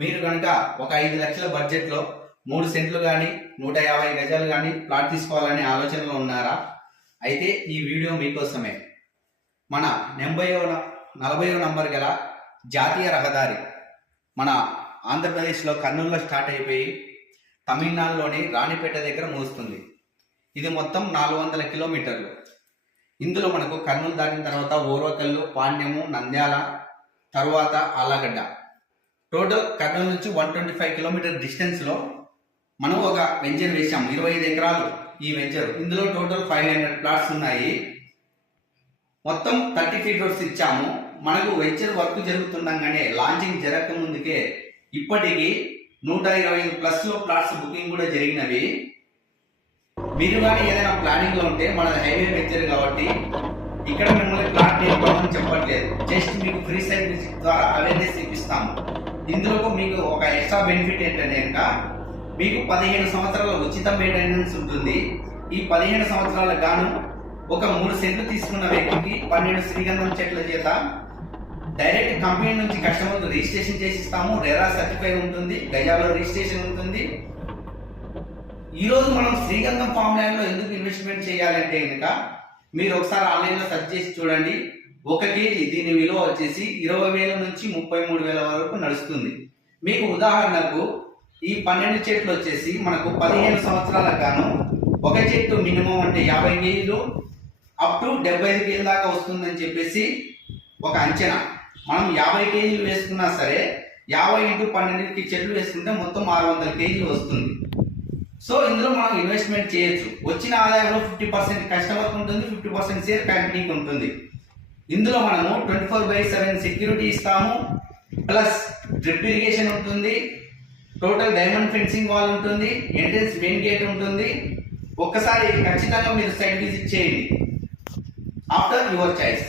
మీరు కనుక ఒక 5 లక్షల బడ్జెట్లో 3 సెంట్లు కానీ 150 గజాలు కానీ ప్లాట్ తీసుకోవాలనే ఆలోచనలో ఉన్నారా? అయితే ఈ వీడియో మీకోసమే. మన 40వ నంబర్ గల జాతీయ రహదారి మన ఆంధ్రప్రదేశ్లో కర్నూలులో స్టార్ట్ అయిపోయి తమిళనాడులోని రాణిపేట దగ్గర ముగుస్తుంది. ఇది మొత్తం 400 కిలోమీటర్లు. ఇందులో మనకు కర్నూలు దాటిన తర్వాత ఓర్వకల్లు, పాండ్యము, నంద్యాల, తరువాత ఆళ్ళగడ్డ, టోటల్ కర్నూలు నుంచి 125 కిలోమీటర్ డిస్టెన్స్లో మనం ఒక వెంచర్ వేసాము. 25 ఎకరాలు ఈ వెంచర్. ఇందులో టోటల్ 500 ప్లాట్స్ ఉన్నాయి. మొత్తం 30 ఫీట్ రోడ్స్ ఇచ్చాము. మనకు వెంచర్ వర్క్ జరుగుతుండగానే లాంచింగ్ జరగక ముందుకే ఇప్పటికీ 125 ప్లస్లో ప్లాట్స్ బుకింగ్ కూడా జరిగినవి. మీరు కానీ ఏదైనా ప్లానింగ్ లో ఉంటే మన హైవే వెంచర్ కాబట్టి ఇక్కడ మిమ్మల్ని ప్లాట్ నేర్చుకోవాలని చెప్పట్లేదు. జస్ట్ మీకు ఫ్రీ సైట్ విజిట్ ద్వారా అవేర్నెస్ ఇప్పిస్తాము. ఇందులో మీకు ఒక ఎక్స్ట్రా బెనిఫిట్ ఏంటంటే కనుక మీకు 15 సంవత్సరాల ఉచిత మెయింటెనెన్స్ ఉంటుంది. ఈ 15 సంవత్సరాలకు గాను ఒక 3 సెంట్లు తీసుకున్న వ్యక్తికి 12 శ్రీగంధం చెట్ల చేత డైరెక్ట్ కంపెనీ నుంచి కస్టమర్ రిజిస్ట్రేషన్ చేసి ఇస్తాము. రెరా సర్టిఫై ఉంటుంది, గజాలో రిజిస్ట్రేషన్ ఉంటుంది. ఈ రోజు మనం శ్రీగంధం ఫామ్ ల్యాండ్ లో ఎందుకు ఇన్వెస్ట్మెంట్ చేయాలంటే కనుక మీరు ఒకసారి ఆన్లైన్ లో సెర్చ్ చేసి చూడండి. 1 కేజీ దీని విలువ వచ్చేసి 20,000 నుంచి 33,000 వరకు నడుస్తుంది. మీకు ఉదాహరణకు ఈ 12 చెట్లు వచ్చేసి మనకు 15 సంవత్సరాలకు గాను ఒక చెట్టు మినిమం అంటే 50 కేజీలు అప్ టు 75 కేజీల దాకా వస్తుందని చెప్పేసి ఒక అంచనా. మనం 50 కేజీలు వేసుకున్నా సరే 50 ఇంటూ 12 చెట్లు వేసుకుంటే మొత్తం 600 కేజీలు వస్తుంది. సో ఇందులో మనం ఇన్వెస్ట్మెంట్ చేయొచ్చు. వచ్చిన ఆదాయంలో 50% కస్టమర్కి ఉంటుంది, 50% షేర్ కంపెనీకి ఉంటుంది. ఇందులో మనము 24/7 సెక్యూరిటీ ఇస్తాము, ప్లస్ డ్రిప్ ఇరిగేషన్ ఉంటుంది, టోటల్ డైమండ్ ఫెన్సింగ్ వాల్ ఉంటుంది, ఎంట్రన్స్ మెయిన్ గేట్ ఉంటుంది. ఒక్కసారి ఖచ్చితంగా మీరు సైట్ విజిట్ చేయండి. After your choice.